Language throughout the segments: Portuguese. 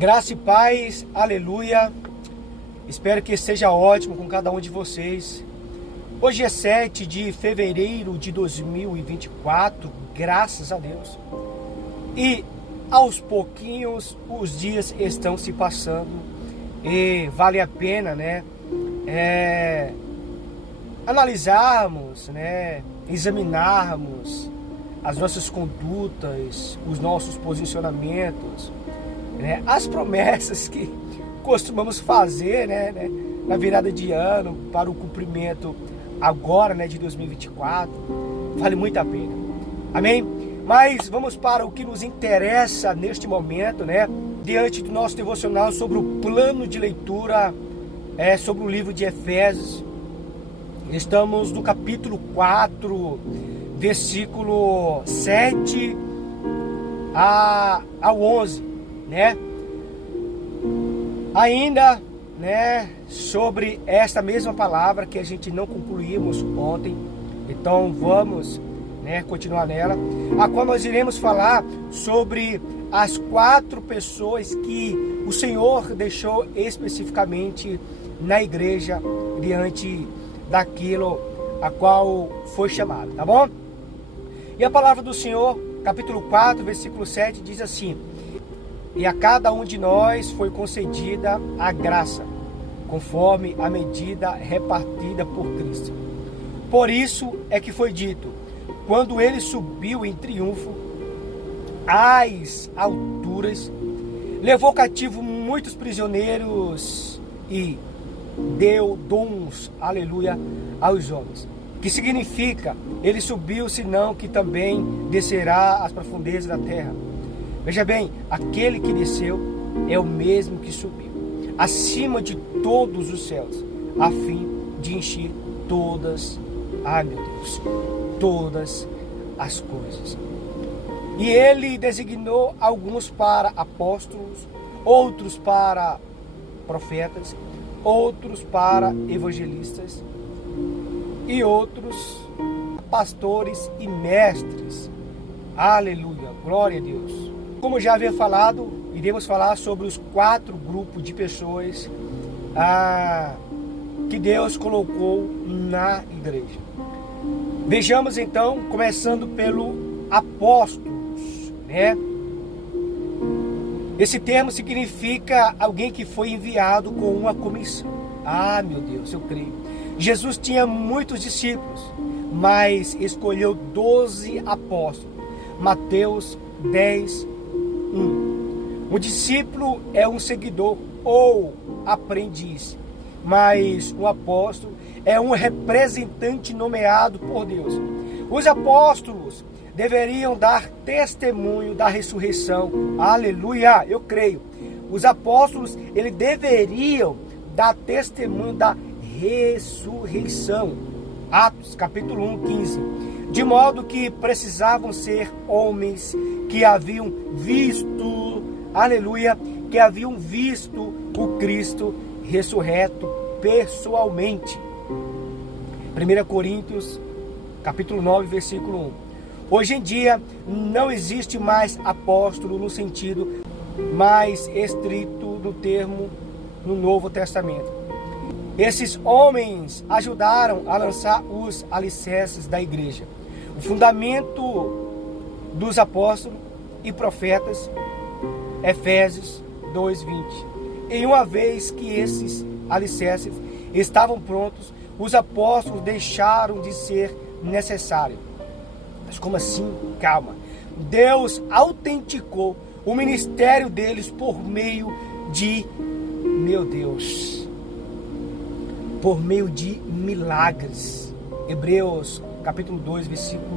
Graça e paz, aleluia. Espero que esteja ótimo com cada um de vocês. Hoje é 7 de fevereiro de 2024, graças a Deus. E aos pouquinhos os dias estão se passando e vale a pena, analisarmos, examinarmos as nossas condutas, os nossos posicionamentos, as promessas que costumamos fazer, na virada de ano para o cumprimento agora, de 2024, vale muito a pena. Amém? Mas vamos para o que nos interessa neste momento, diante do nosso devocional sobre o plano de leitura, sobre o livro de Efésios. Estamos no capítulo 4, versículo 7 ao 11, Ainda, sobre esta mesma palavra que a gente não concluímos ontem, então vamos, continuar nela, a qual nós iremos falar sobre as 4 pessoas que o Senhor deixou especificamente na igreja diante daquilo a qual foi chamado, tá bom? E a palavra do Senhor, capítulo 4, versículo 7, diz assim: e a cada um de nós foi concedida a graça, conforme a medida repartida por Cristo. Por isso é que foi dito, quando ele subiu em triunfo às alturas, levou cativo muitos prisioneiros e deu dons, aleluia, aos homens. Que significa, ele subiu, senão que também descerá às profundezas da terra. Veja bem, aquele que desceu é o mesmo que subiu, acima de todos os céus, a fim de encher todas, todas as coisas. E ele designou alguns para apóstolos, outros para profetas, outros para evangelistas e outros pastores e mestres. Aleluia, glória a Deus. Como já havia falado, iremos falar sobre os 4 grupos de pessoas que Deus colocou na igreja. Vejamos então, começando pelo apóstolos, Esse termo significa alguém que foi enviado com uma comissão. Meu Deus, eu creio. Jesus tinha muitos discípulos, mas escolheu 12 apóstolos. Mateus 10, 1. O discípulo é um seguidor ou aprendiz, mas o apóstolo é um representante nomeado por Deus. Os apóstolos deveriam dar testemunho da ressurreição. Aleluia, eu creio. Os apóstolos, eles deveriam dar testemunho da ressurreição. Atos, capítulo 1, 15. De modo que precisavam ser homens que haviam visto, aleluia, que haviam visto o Cristo ressurreto pessoalmente. 1 Coríntios, capítulo 9, versículo 1. Hoje em dia, não existe mais apóstolo no sentido mais estrito do termo no Novo Testamento. Esses homens ajudaram a lançar os alicerces da igreja. O fundamento dos apóstolos e profetas, Efésios 2:20. E uma vez que esses alicerces estavam prontos, os apóstolos deixaram de ser necessários. Mas como assim? Calma. Deus autenticou o ministério deles por meio de, por meio de milagres. Hebreus capítulo 2, versículo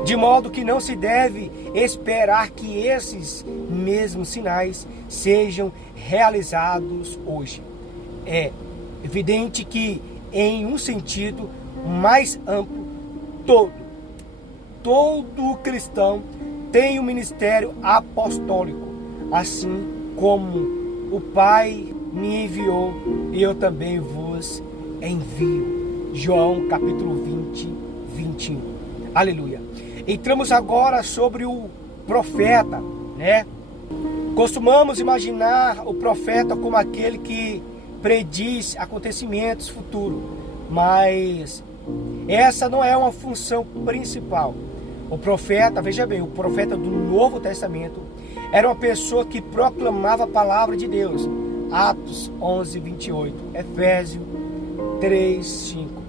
1. De modo que não se deve esperar que esses mesmos sinais sejam realizados hoje. É evidente que, em um sentido mais amplo, todo cristão tem um ministério apostólico, assim como o Pai me enviou, e eu também vos envio. João capítulo 20, 21. Aleluia. Entramos agora sobre o profeta, Costumamos imaginar o profeta como aquele que prediz acontecimentos futuros, mas essa não é uma função principal. O profeta, veja bem, o profeta do Novo Testamento era uma pessoa que proclamava a palavra de Deus. Atos 11, 28, Efésios 3, 5.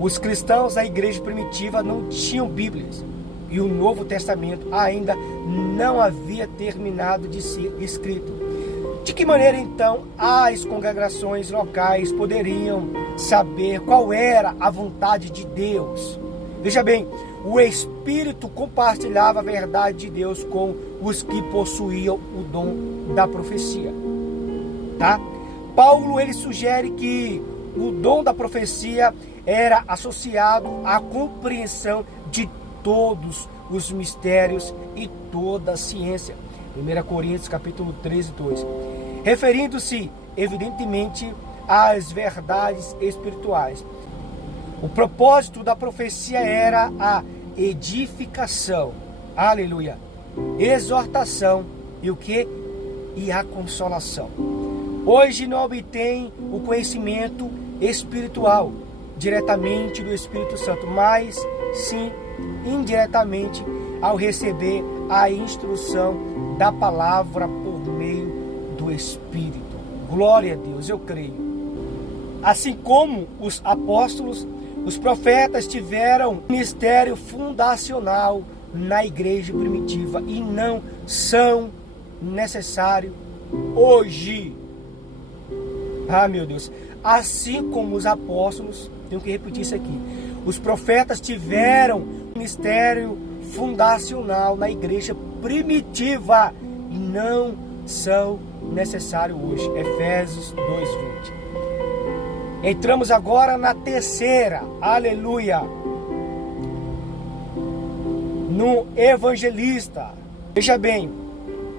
Os cristãos da igreja primitiva não tinham Bíblias e o Novo Testamento ainda não havia terminado de ser escrito. De que maneira então as congregações locais poderiam saber qual era a vontade de Deus? Veja bem, o Espírito compartilhava a verdade de Deus com os que possuíam o dom da profecia. Tá? Paulo ele sugere que o dom da profecia era associado à compreensão de todos os mistérios e toda a ciência. 1 Coríntios capítulo 13, 2. Referindo-se, evidentemente, às verdades espirituais. O propósito da profecia era a edificação, aleluia, exortação e o que? E a consolação. Hoje não obtém o conhecimento espiritual diretamente do Espírito Santo, mas sim indiretamente ao receber a instrução da palavra por meio do Espírito. Glória a Deus, eu creio. Assim como os apóstolos, os profetas tiveram um ministério fundacional na igreja primitiva e não são necessários hoje. Ah, meu Deus. Assim como os apóstolos, tenho que repetir isso aqui. Os profetas tiveram um ministério fundacional na igreja primitiva e não são necessários hoje. Efésios 2:20. Entramos agora na terceira, aleluia, no evangelista. Veja bem,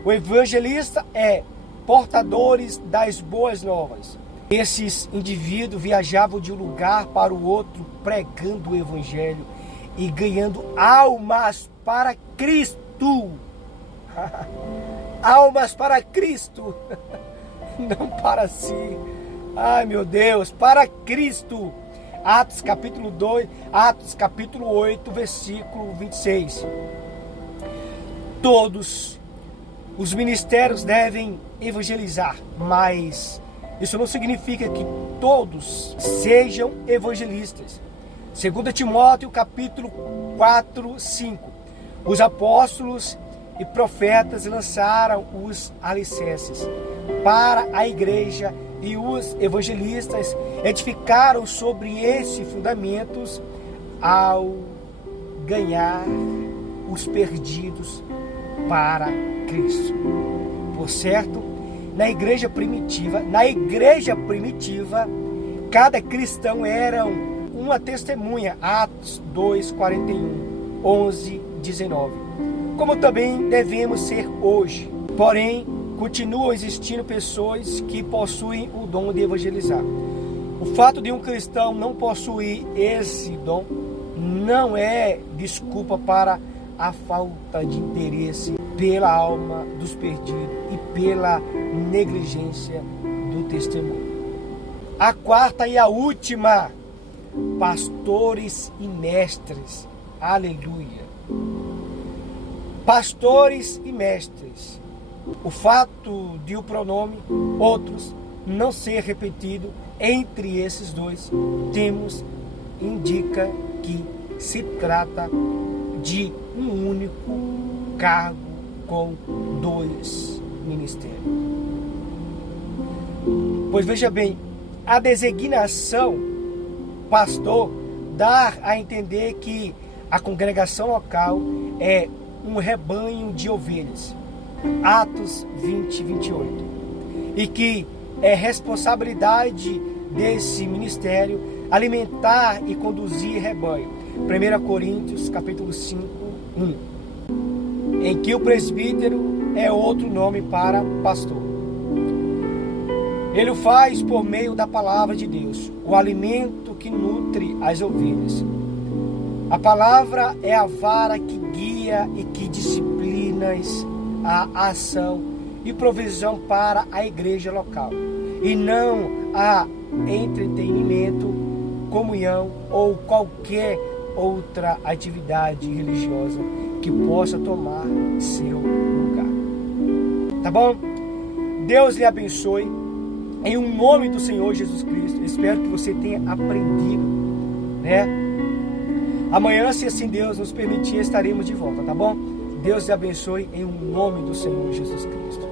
o evangelista é portadores das boas novas. Esses indivíduos viajavam de um lugar para o outro pregando o evangelho e ganhando almas para Cristo. Almas para Cristo, não para si. Ai, meu Deus, para Cristo. Atos capítulo 2, Atos capítulo 8, versículo 26. Todos os ministérios devem evangelizar, mas isso não significa que todos sejam evangelistas. 2 Timóteo capítulo 4, 5. Os apóstolos e profetas lançaram os alicerces para a igreja e os evangelistas edificaram sobre esses fundamentos ao ganhar os perdidos para Cristo. Por certo, na igreja primitiva, cada cristão era uma testemunha. Atos 2, 41, 11, 19. Como também devemos ser hoje. Porém, continuam existindo pessoas que possuem o dom de evangelizar. O fato de um cristão não possuir esse dom não é desculpa para a falta de interesse pela alma dos perdidos e pela negligência do testemunho. A quarta e a última, pastores e mestres. Aleluia. Pastores e mestres. O fato de o pronome outros não ser repetido entre esses dois termos indica que se trata de um único cargo com dois ministérios. Pois veja bem, a designação pastor dá a entender que a congregação local é um rebanho de ovelhas. Atos 20, 28. E que é responsabilidade desse ministério alimentar e conduzir rebanho. 1 Coríntios capítulo 5, 1. Em que o presbítero é outro nome para pastor. Ele o faz por meio da palavra de Deus, o alimento que nutre as ovelhas. A palavra é a vara que guia e que disciplina a ação e provisão para a igreja local, e não a entretenimento, comunhão ou qualquer outra atividade religiosa que possa tomar seu lugar. Tá bom? Deus lhe abençoe em um nome do Senhor Jesus Cristo. Espero que você tenha aprendido, né? Amanhã, se assim Deus nos permitir, estaremos de volta, tá bom? Deus lhe abençoe em um nome do Senhor Jesus Cristo.